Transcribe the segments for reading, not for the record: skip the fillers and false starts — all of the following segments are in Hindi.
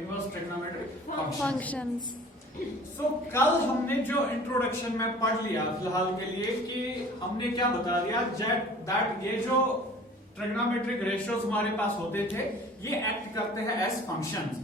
Inverse trigonometric functions. सो कल हमने जो इंट्रोडक्शन में पढ़ लिया फिलहाल के लिए कि हमने क्या बता दिया दैट ये जो ट्रिग्नोमेट्रिक रेशियोज हमारे पास होते थे ये एक्ट करते हैं एज फंक्शंस,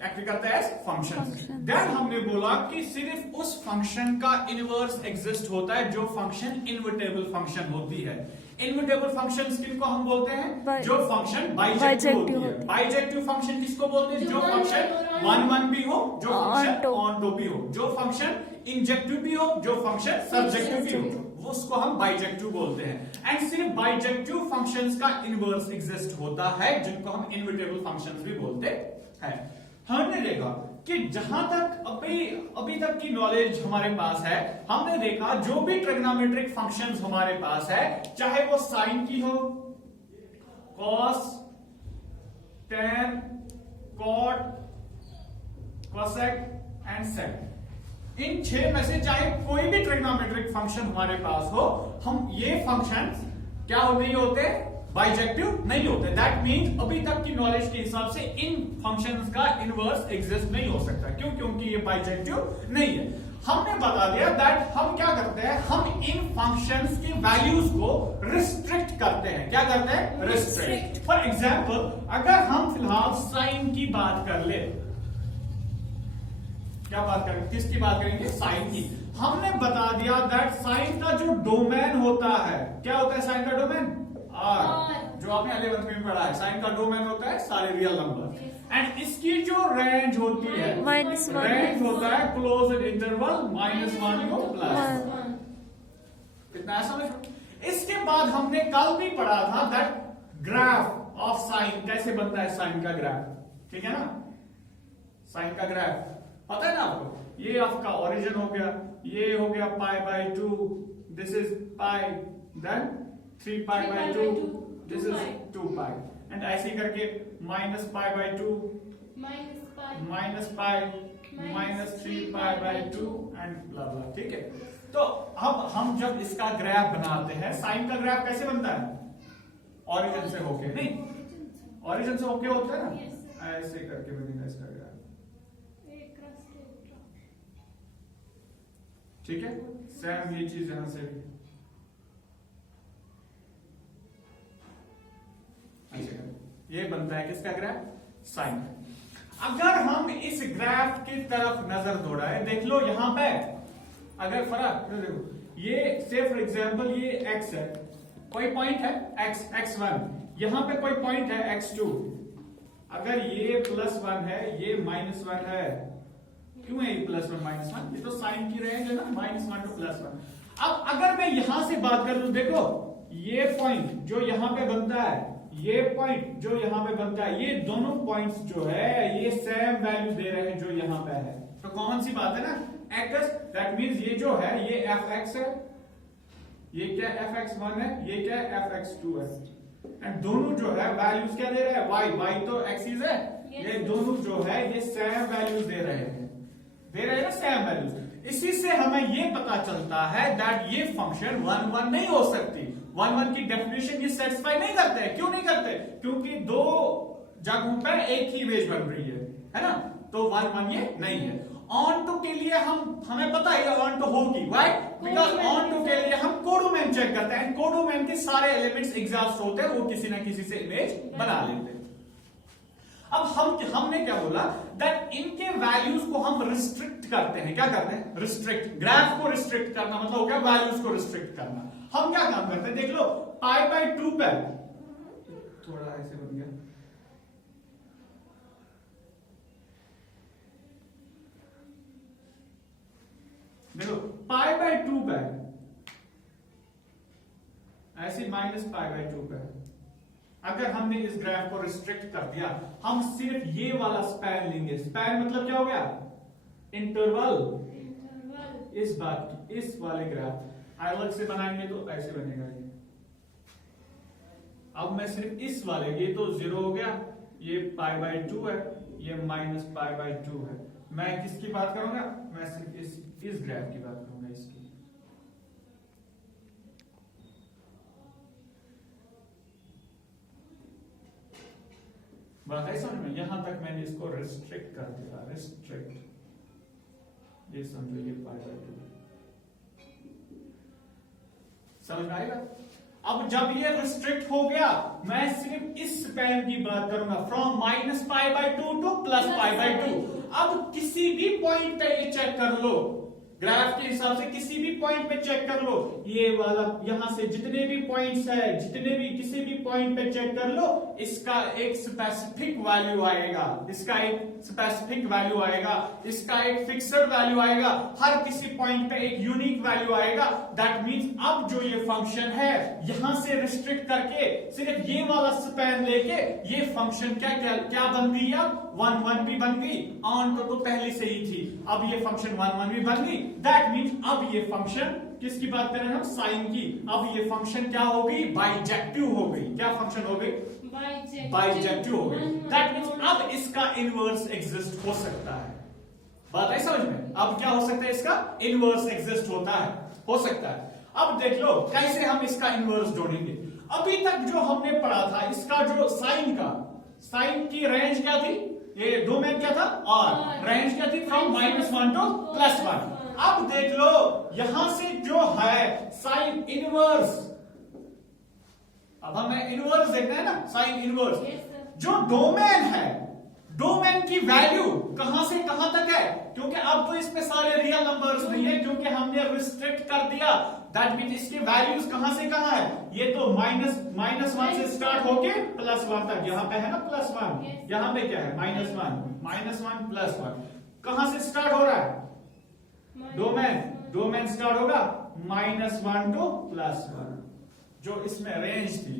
एक्ट करता है एज फंक्शंस। देन हमने बोला कि सिर्फ उस फंक्शन का इनवर्स एग्जिस्ट होता है जो फंक्शन इनवर्टेबल फंक्शन होती है। इनवर्टेबल फंक्शंस किनको हम बोलते हैं? जो फंक्शन बाइजेक्टिव होती है। बाइजेक्टिव फंक्शन किसको बोलते हैं? जो फंक्शन 1 भी हो, जो फंक्शन ऑन भी हो, जो फंक्शन इंजेक्टिव भी हो, जो फंक्शन सब्जेक्टिव भी हो, वो उसको हम बाइजेक्टिव बोलते हैं। एंड सिर्फ बाइजेक्टिव फंक्शंस का इनवर्स एग्जिस्ट होता है जिनको हम इनवर्टेबल फंक्शंस भी बोलते हैं। हमने देखा कि जहां तक अभी तक की नॉलेज हमारे पास है, हमने देखा जो भी ट्रिग्नोमेट्रिक फंक्शंस हमारे पास है, चाहे वो साइन की हो, cos, tan, cot, cosec and sec, इन 6 में से चाहे कोई भी ट्रिग्नोमेट्रिक फंक्शन हमारे पास हो, हम ये फंक्शंस क्या नहीं होते? बाइजेक्टिव नहीं होते। दैट मीन्स अभी तक की नॉलेज के हिसाब से इन फंक्शंस का इनवर्स एग्जिस्ट नहीं हो सकता। क्यों? क्योंकि ये बाइजेक्टिव नहीं है। हमने बता दिया दैट हम क्या करते हैं, हम इन फंक्शंस की वैल्यूज को रिस्ट्रिक्ट करते हैं। क्या करते हैं? रिस्ट्रिक्ट। फॉर एग्जाम्पल अगर हम फिलहाल साइन की बात कर ले, क्या बात करेंगे? किसकी बात करेंगे? साइन की। हमने बता दिया दैट साइन का जो डोमेन होता है, क्या होता है साइन का डोमेन? आर, जो आपने 11th में पढ़ा है। साइन का डोमेन होता है सारे रियल नंबर। एंड इसकी जो रेंज होती है, रेंज होता है क्लोज्ड इंटरवल -1 को +1। कितना है समझ? इसके बाद हमने कल भी पढ़ा था दैट ग्राफ ऑफ साइन कैसे बनता है। साइन का ग्राफ, ठीक है ना? साइन का ग्राफ पता है ना आपको? ये आपका ओरिजिन हो गया, ये हो गया π/2, this is pi, then 3π/2, this is 2π, and ऐसे करके -π/2, -π, -3π/2 एंड ब्ला ब्ला। ठीक है, तो अब हम जब इसका ग्राफ बनाते हैं, साइन का ग्राफ कैसे बनता है? ओरिजिन से होके, नहीं ओरिजिन से होके होता है ना, ऐसे करके बनेगा इसका ग्राफ। ठीक है, सेम ये चीज यहां से भी ये बनता है किसका ग्राफ? साइन। अगर हम इस ग्राफ की तरफ नजर दौड़ाए, देख लो यहां पे अगर फर्क देखो, ये से फॉर एग्जांपल ये x है, कोई पॉइंट है x1, यहां पे कोई पॉइंट है x2। अगर ये +1 है, ये -1 है, क्यों है ये +1 -1? ये तो साइन की रेंज है ना, -1 to +1। अब अगर मैं यहां से बात कर लूं, देखो ये पॉइंट जो यहां पे बनता है, ये पॉइंट जो यहां पे बनता है, ये दोनों पॉइंट्स जो है ये सेम वैल्यू दे रहे हैं जो यहां पे है। तो कौन सी बात है ना, x, दैट मींस ये जो है ये fx है, ये क्या fx1 है, ये क्या fx2 है, एंड दोनों जो है वैल्यूज क्या दे रहे हैं? y तो एक्सिस है, ये दोनों जो है ये सेम वैल्यूज दे रहे हैं ना, सेम वैल्यूज। इसी से हमें ये पता चलता है दैट ये फंक्शन 1 नहीं हो सकती। 1 की डेफिनेशन ये सेटिस्फाई नहीं करते हैं। क्यों नहीं करते? क्योंकि दो जगहों पर एक ही इमेज बन रही है ना, तो 1 ये नहीं है। ऑन टू के लिए हमें पता है ऑन टू होगी, व्हाई? बिकॉज ऑन टू के लिए हम कोडोमेन चेक करते हैं, कोडोमेन के सारे एलिमेंट्स एग्जॉस्ट होते हैं, वो किसी ना किसी से इमेज बना लेते हैं। अब हमने क्या बोला दैट इनके वैल्यूज को हम रिस्ट्रिक्ट करते हैं। क्या करते हैं? रिस्ट्रिक्ट। ग्राफ को रिस्ट्रिक्ट करना मतलब हो गया वैल्यूज को रिस्ट्रिक्ट करना। हम क्या काम करते हैं? देख लो π/2 पे थोड़ा ऐसे बन गया, देखो π/2 पे ऐसे -π/2 पे अगर हमने इस ग्राफ को रिस्ट्रिक्ट कर दिया, हम सिर्फ ये वाला स्पैन लेंगे। स्पैन मतलब क्या हो गया? इंटरवल। इस बात इस वाले ग्राफ अलग से बनाएंगे तो ऐसे बनेगा ये। अब मैं सिर्फ इस वाले, ये तो 0 हो गया, ये π/2 है, ये -π/2 है। मैं किसकी बात करूंगा? मैं सिर्फ इस ग्राफ की बात करूंगा, इसकी। बात है समझ में? यहां तक मैंने इसको रिस्ट्रिक्ट कर दिया, रिस्ट्रिक्ट, ये समझो ये पाई बाय 2, समझ में आएगा? अब जब ये रिस्ट्रिक्ट हो गया, मैं सिर्फ इस स्पैन की बात करूंगा, from minus pi by 2 two plus pi by 2। अब किसी भी पॉइंट पे ये चेक कर लो, ग्राफ के हिसाब से किसी भी पॉइंट पे चेक कर लो, ये वाला यहां से जितने भी पॉइंट्स है, जितने भी किसी भी पॉइंट पे चेक कर लो, इसका एक स्पेसिफिक वैल्यू आएगा, इसका एक स्पेसिफिक वैल्यू आएगा, इसका एक फिक्स्ड वैल्यू आएगा, हर किसी पॉइंट पे एक यूनिक वैल्यू आएगा। दैट मींस अब जो ये फंक्शन है, यहां से रिस्ट्रिक्ट करके सिर्फ ये वाला स्पैन लेके ये फंक्शन क्या क्या क्या बन गई? अब 1 1 भी बन गई, ऑन तो पहले से ही थी, अब ये फंक्शन 1 1 भी बन गई। दैट मीन्स अब ये फंक्शन किसकी बात कर रहे हैं हम? साइन की। अब ये फंक्शन क्या हो गई? बाइजेक्टिव हो गई। क्या फंक्शन हो गई? बाइजेक्टिव हो गई। दैट मीन्स अब इसका इनवर्स एग्जिस्ट हो सकता है। बात है समझ में? अब क्या हो सकता है? इसका इनवर्स एग्जिस्ट होता है, हो सकता है। अब देख लो कैसे हम इसका इनवर्स जोड़ेंगे। अभी तक जो हमने पढ़ा था, इसका जो साइन की रेंज क्या थी? ये डोमेन क्या था? और रेंज क्या थी? From -1 to +1। अब देख लो यहां से जो है साइन इनवर्स, अब हमें इनवर्स देखना है ना, साइन इनवर्स। जो डोमेन है, डोमेन की वैल्यू कहां से कहां तक है? क्योंकि अब तो इसमें सारे रियल नंबर्स नहीं है, क्योंकि हमने रिस्ट्रिक्ट कर दिया। दैट मीन इसके वैल्यूज कहां से कहां है? ये तो -1 से स्टार्ट होके +1 तक, यहां पे है ना +1, यहां पे क्या है? -1 +1। कहां से स्टार्ट हो रहा है? डोमेन स्टार्ट होगा -1 टू +1। जो इसमें रेंज थी,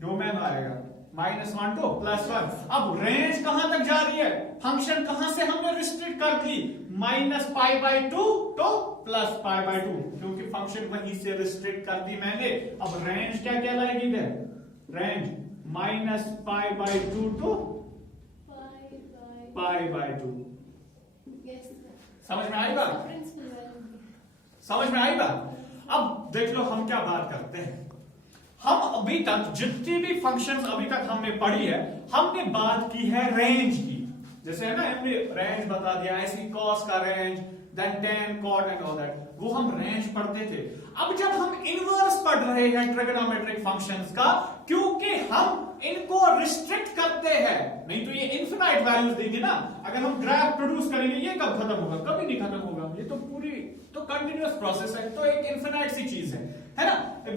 डोमेन आएगा -1 टू +1। अब रेंज कहां तक जा रही है? फंक्शन कहां से हमने रिस्ट्रिक्ट कर दी? -π/2 टू +π/2, क्योंकि फंक्शन वहीं से रिस्ट्रिक्ट कर दी मैंने। अब रेंज क्या कहलाएगी इधर? Range -π/2 to π/2। समझ में आई बात? समझ में आई बात? अब देख लो हम क्या बात करते हैं। हम अभी तक जितनी भी फंक्शंस अभी तक हमने पढ़ी है, हमने बात की है रेंज की। जैसे है ना, हमने रेंज बता दिया, ऐसी कॉस का range, then tan, cot and all that, वो हम रेंज पढ़ते थे। अब जब हम इनवर्स पढ़ रहे हैं ट्रिगोनोमेट्रिक फंक्शंस का, क्योंकि हम इनको रिस्ट्रिक्ट करते हैं, नहीं तो ये इन्फिनाइट वैल्यूज देंगे ना। अगर हम ग्राफ प्रोड्यूस करेंगे, ये कब खत्म होगा? कभी नहीं खत्म होगा। ये तो पूरी तो कंटिन्यूअस प्रोसेस है, तो एक इन्फिनाइट सी चीज है ना।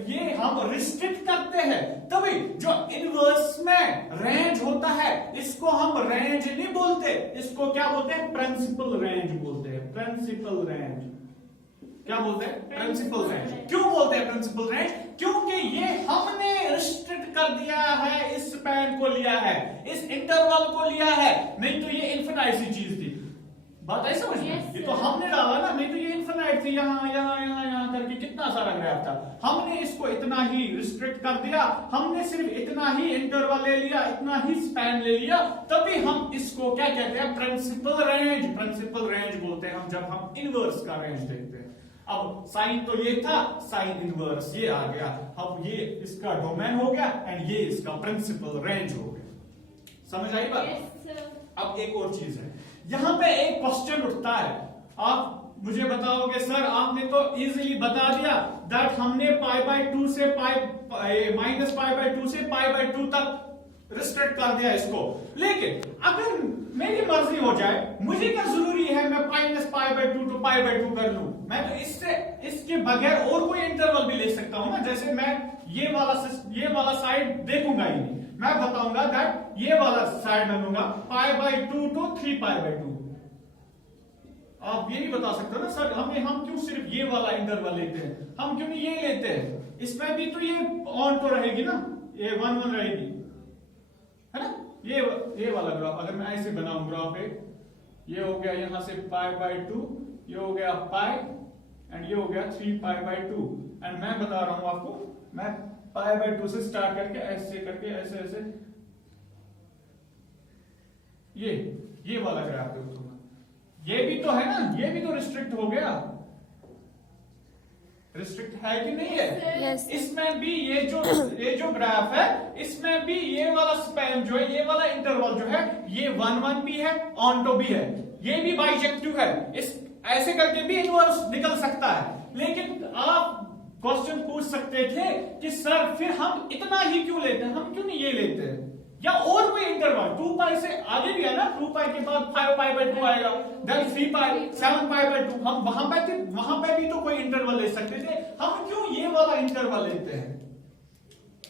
ये हम रिस्ट्रिक्ट करते हैं, तभी जो इनवर्स में रेंज होता है, इसको हम रेंज नहीं बोलते, इसको क्या बोलते हैं? प्रिंसिपल रेंज बोलते हैं। प्रिंसिपल रेंज क्या बोलते हैं? Principal range. क्यों बोलते हैं प्रिंसिपल रेंज? क्योंकि ये हमने रिस्ट्रिक्ट कर दिया है, इस स्पैन को लिया है, इस इंटरवल को लिया है, नहीं तो ये इन्फिनाइट सी चीज थी। बात है समझ में? ये तो हमने डाला ना, नहीं तो ये इन्फिनाइट थी, यहां करके कितना सारा ग्राफ था। हमने इसको इतना ही रिस्ट्रिक्ट कर दिया, हमने सिर्फ इतना ही इंटरवल ले लिया, इतना ही स्पैन ले लिया, तभी हम इसको क्या कहते हैं? Principal range. प्रिंसिपल रेंज बोलते हैं हम जब हम इनवर्स का रेंज देखते हैं। अब साइन तो ये था, साइन इनवर्स ये आ गया, अब ये इसका डोमेन हो गया एंड ये इसका प्रिंसिपल रेंज हो गया। समझ आई बात? अब एक और चीज है, यहां पे एक क्वेश्चन उठता है। आप मुझे बताओगे सर आपने तो इजीली बता दिया दैट हमने π/2 से -π/2 से π/2 तक रिस्ट्रिक्ट कर दिया इसको। लेकिन अगर मेरी मर्जी हो जाए, मुझे क्या जरूरी है मैं -π/2 टू π/2 कर लूं? मैं तो इसके बगैर और कोई इंटरवल भी ले सकता हूं ना। जैसे मैं ये वाला साइड देखूंगा ही नहीं, मैं बताऊंगा दैट ये वाला साइड मैं लूंगा π/2 टू 3π/2। आप ये नहीं बता सकते ना सर हम क्यों सिर्फ ये वाला इंटरवल लेते हैं, हम क्यों नहीं ये लेते हैं? इसमें भी तो ये ऑन तो रहेगी ना, ये 1 1 रहेगी, है ना। ये वाला ग्राफ अगर मैं ऐसे बनाऊं ग्राफ पे, ये हो गया यहां से π/2, ये हो गया पाई एंड ये हो गया 3π/2। एंड मैं बता रहा हूं आपको, मैं π/2 से स्टार्ट करके ऐसे ये वाला ग्राफ देखो, ये भी तो है ना, ये भी तो रिस्ट्रिक्ट हो गया। रिस्ट्रिक्ट है कि नहीं है? Yes. इसमें भी ये जो ग्राफ है, इसमें भी ये वाला स्पैन जो है, ये वाला इंटरवल जो है, ये 1 1 भी है, ऑनटो भी है, ये भी बाइजेक्टिव है। इस ऐसे करके भी इनवर्स निकल सकता है। लेकिन आप क्वेश्चन पूछ सकते थे कि सर फिर हम इतना ही क्यों लेते हैं, हम क्यों नहीं ये लेते हैं, या और कोई इंटरवल 2 पाई से आगे भी है ना, 2 पाई के बाद 5 पाई बाय 2 आएगा, देन 3 पाई 7 पाई बाय 2, हम वहां पे भी तो कोई इंटरवल ले सकते थे, हम क्यों ये वाला इंटरवल लेते हैं?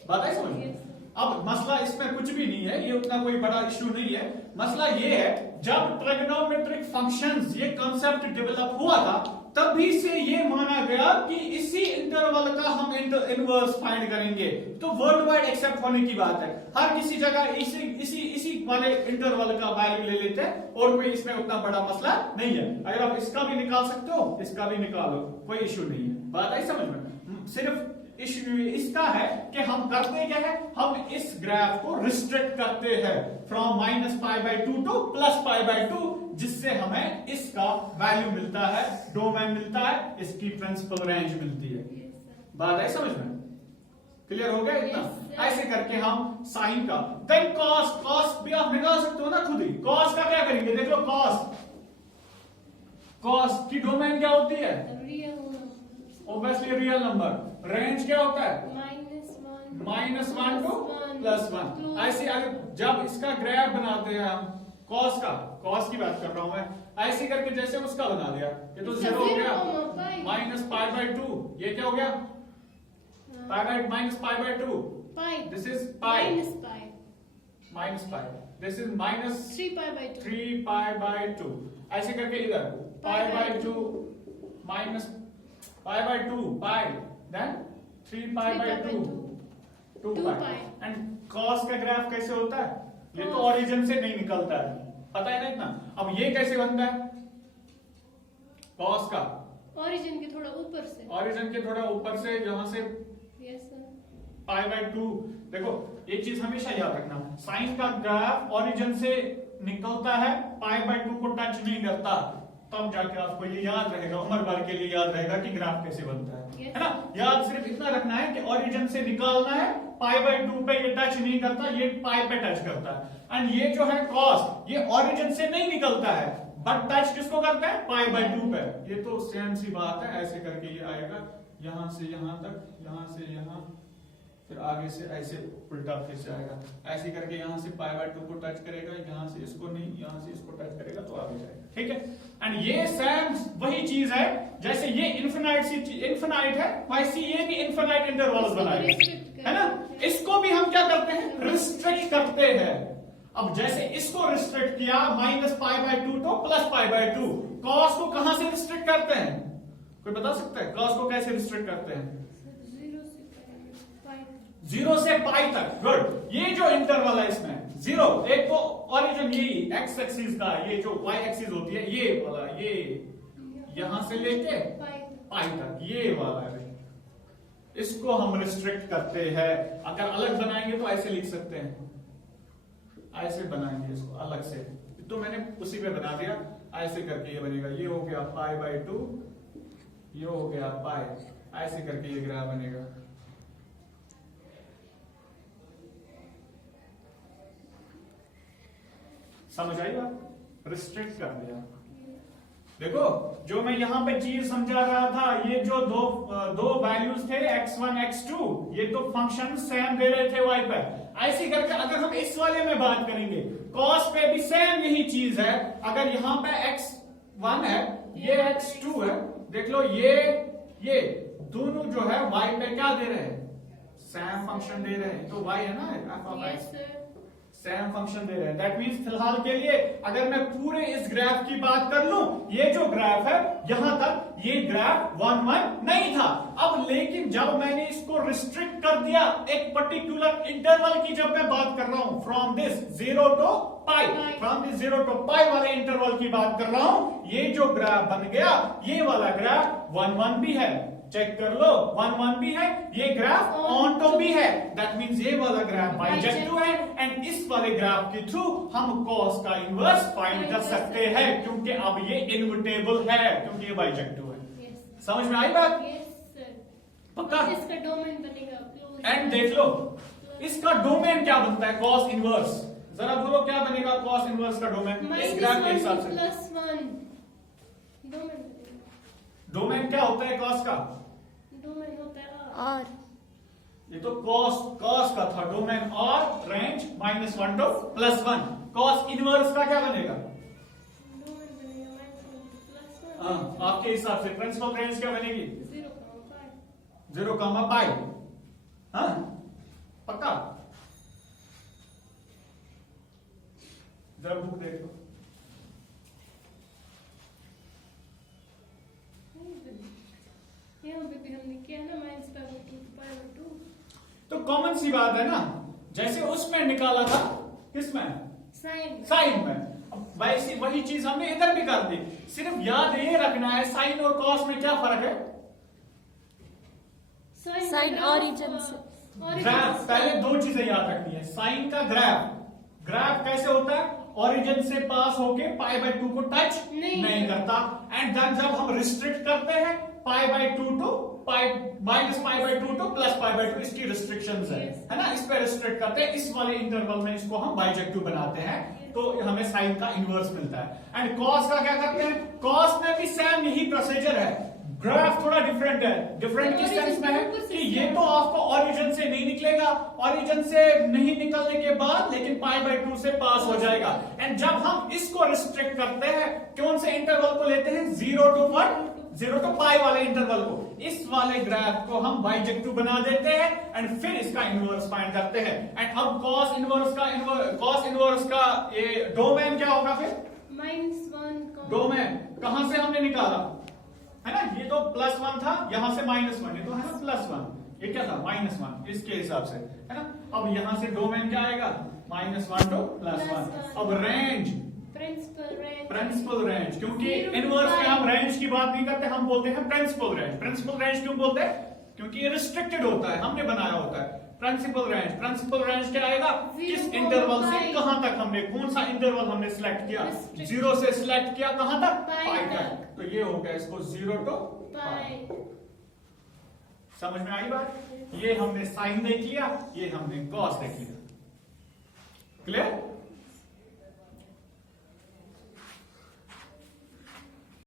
बात है समझ में? अब मसला इसमें कुछ भी नहीं है, ये उतना कोई बड़ा इश्यू नहीं है। मसला ये है, जब ट्रिग्नोमेट्रिक फंक्शंस ये कॉन्सेप्ट डेवलप हुआ था, तभी से ये माना गया कि इसी इंटरवल का हम इनवर्स फाइंड करेंगे। तो वर्ल्ड वाइड एक्सेप्ट होने की बात है, हर किसी जगह इसी वाले इंटरवल का वैल्यू ले लेते हैं, और कोई इसमें उतना बड़ा मसला नहीं है। अगर आप इसका भी निकाल सकते हो, इसका भी निकालो, कोई इश्यू नहीं है। बात आई समझ में? सिर्फ इश्यू इसका है कि हम करते क्या है, हम इस ग्राफ को रिस्ट्रिक्ट करते हैं फ्रॉम -π/2 टू +π/2, जिससे हमें इसका वैल्यू मिलता है, डोमेन मिलता है, इसकी प्रिंसिपल रेंज मिलती है। बात है समझ में? क्लियर हो गया इतना? ऐसे करके हम साइन का, देन कॉस भी आप निकाल सकते हो ना खुद ही। कॉस का क्या करेंगे, देख लो, कॉस की डोमेन क्या होती है? Obviously real number. रेंज क्या होता है? -1 टू +1। ऐसे अगर जब इसका ग्राफ बनाते हैं हम, कॉस की बात कर रहा हूं मैं, ऐसे करके जैसे उसका बना दिया, ये तो 0 हो गया, -π/2, ये क्या हो गया? -π/2, this is pi, -π, this is -3π/2। ऐसे करके इधर π/2 -π/2 पाई, देन 3π/2 2π। एंड कॉस का ग्राफ कैसे होता है? ये तो ओरिजिन से नहीं निकलता है, पता है ना इतना? अब ये कैसे बनता है कॉस का? ओरिजिन के थोड़ा ऊपर से, यहां से π/2। देखो एक चीज हमेशा याद रखना, साइन का ग्राफ ओरिजिन से निकलता है, π/2 को टच नहीं करता, तब जाके आपको ये याद रहेगा, उम्र भर के लिए याद रहेगा कि ग्राफ कैसे बनता है ना? याद सिर्फ इतना रखना है कि ओरिजिन से निकालना है, π/2 पे ये टच नहीं करता, ये पाई पे टच करता है। एंड ये जो है कॉस, ये ओरिजिन से नहीं निकलता है, बट टच किसको करता है? π/2 पे। ये तो सेम सी बात है। ऐसे करके ये आएगा, यहां से यहां तक, यहां से यहां, फिर आगे से ऐसे उल्टा फिर से आएगा, ऐसे करके यहां से π/2 को टच करेगा, यहां से इसको नहीं, यहां से इसको टच करेगा, तो आगे जाएगा। ठीक है? एंड ये सेम वही चीज है, जैसे ये इनफिनाइट है, वैसे ये भी इनफिनाइट इंटरवल्स बनाएगा, है ना? इसको भी हम क्या करते हैं? रिस्ट्रिक्ट करते हैं। अब जैसे इसको रिस्ट्रिक्ट किया, -π/2 तो +π/2, कॉस को कहां से रिस्ट्रिक्ट करते हैं? कोई बता सकता है कॉस को कैसे रिस्ट्रिक्ट करते हैं? 0 से पाई तक। गुड। ये जो इंटरवल है इसमें 0, एक तो ओरिजिन यही एक्स एक्सिस का, ये जो वाई एक्सिस होती है, ये वाला, ये यहां से लेके पाई तक, ये वाला है, इसको हम रिस्ट्रिक्ट करते हैं। अगर अलग बनाएंगे तो ऐसे लिख सकते हैं, ऐसे बनाएंगे इसको अलग से, तो मैंने उसी पे बना दिया, ऐसे करके ये बनेगा, ये हो गया π/2, ये हो गया पाई, ऐसे करके ये ग्राफ बनेगा। समझ आई बात? रिस्ट्रिक्ट कर दिया। देखो जो मैं यहां पे चीज समझा रहा था, ये जो दो वैल्यूज थे x1 x2, ये तो फंक्शन सेम दे रहे थे y पे। ऐसे करके अगर हम इस वाले में बात करेंगे, cos पे भी सेम यही चीज है। अगर यहाँ पे x1 है, ये x2 है, देख लो ये दोनों जो है y पे क्या दे रहे हैं? सेम फंक्शन दे रहे हैं, तो y है ना f of x, same function दे रहे हैं। दैट मींस फिलहाल के लिए अगर मैं पूरे इस ग्राफ की बात कर लूं, ये जो ग्राफ है यहां तक ये ग्राफ 1 1 नहीं था। अब लेकिन जब मैंने इसको रिस्ट्रिक्ट कर दिया, एक पर्टिकुलर इंटरवल की जब मैं बात कर रहा हूं, from this 0 to pi, from this 0 to pi वाले इंटरवल की बात कर रहा हूं, ये जो ग्राफ बन गया, ये वाला ग्राफ 1 1 भी है, चेक कर लो 1 1 भी है, ये ग्राफ ऑनटो भी है। दैट मींस ये वाला ग्राफ बाइजेक्टिव है, एंड इस वाले ग्राफ के थ्रू हम कॉस का इनवर्स फाइंड कर सकते हैं, क्योंकि अब ये इनवर्टेबल है, क्योंकि ये बाइजेक्टिव है। समझ में आई बात? पक्का? इसका डोमेन बनेगा closed। एंड देख लो इसका डोमेन क्या बनता है, कॉस इनवर्स। जरा बोलो क्या बनेगा कॉस इनवर्स का डोमेन इस ग्राफ के हिसाब से। -1 डोमेन बनेगा। डोमेन क्या होता है कॉस का? डोमेन होता है और ये तो कॉस का था डोमेन, और रेंज -1 to +1। कॉस इनवर्स का क्या बनेगा? डोमेन बनेगा -1 हाँ, आपके हिसाब से प्रिंसिपल रेंज क्या बनेगी? 0,5। 0,π। हाँ पक्का? जरा बुक देख लो। यहाँ पे भी हमने किया ना -2 तो कॉमन सी बात है ना, जैसे उसमें निकाला था, किसमें? साइन। साइन में। अब वैसी वही चीज हमने इधर भी कर दी। सिर्फ याद ये रखना है साइन और कॉस में क्या फर्क है। साइन origin से। ग्राफ, पहले दो चीजें याद रखनी है। साइन का ग्राफ कैसे होता है? ओरिजिन से पास होके π/2 को टच नहीं करता। एंड देन जब हम रिस्ट्रिक्ट करते हैं π/2 टू -π/2 टू +π/2, इसकी रिस्ट्रिक्शंस है ना, इस पे रिस्ट्रिक्ट करते हैं। इस वाले इंटरवल में इसको हम बाइजेक्टिव बनाते हैं, तो हमें साइन का इनवर्स मिलता है। एंड कॉस का क्या करते हैं? कॉस में भी सेम यही प्रोसीजर है। ग्राफ थोड़ा डिफरेंट है। डिफरेंट किस सेंस में है कि ये तो आपको ओरिजिन से नहीं निकलेगा, ओरिजिन से नहीं निकलने के बाद लेकिन π/2 से पास हो जाएगा। एंड जब हम इसको रिस्ट्रिक्ट करते हैं, कौन से इंटरवल को लेते हैं? 0 to what? 0 to π वाले इंटरवल को। इस वाले ग्राफ को हम बाइजेक्टिव बना देते हैं एंड फिर इसका इनवर्स फाइंड करते हैं। एंड अब कॉस इनवर्स का ये डोमेन क्या होगा फिर? -1 डोमेन कहां से हमने निकाला है ना, ये तो +1 था, यहां से -1, ये तो है ना +1, ये क्या था -1 इसके हिसाब से है ना। अब यहां से डोमेन क्या आएगा? -1 to +1। अब रेंज, प्रिंसिपल रेंज, क्योंकि इनवर्स में हम रेंज की बात नहीं करते, हम बोलते हैं प्रिंसिपल रेंज। प्रिंसिपल रेंज क्यों बोलते हैं? क्योंकि ये रिस्ट्रिक्टेड होता है, हमने बनाया होता है। प्रिंसिपल रेंज क्या आएगा? किस इंटरवल से कहां तक हमने, कौन सा इंटरवल हमने सिलेक्ट किया? 0 से सिलेक्ट किया, कहां तक? π तक। तो ये हो गया इसको 0 to π। समझ में आई बात? ये हमने साइन देख लिया, ये हमने कॉस देख लिया। क्लियर?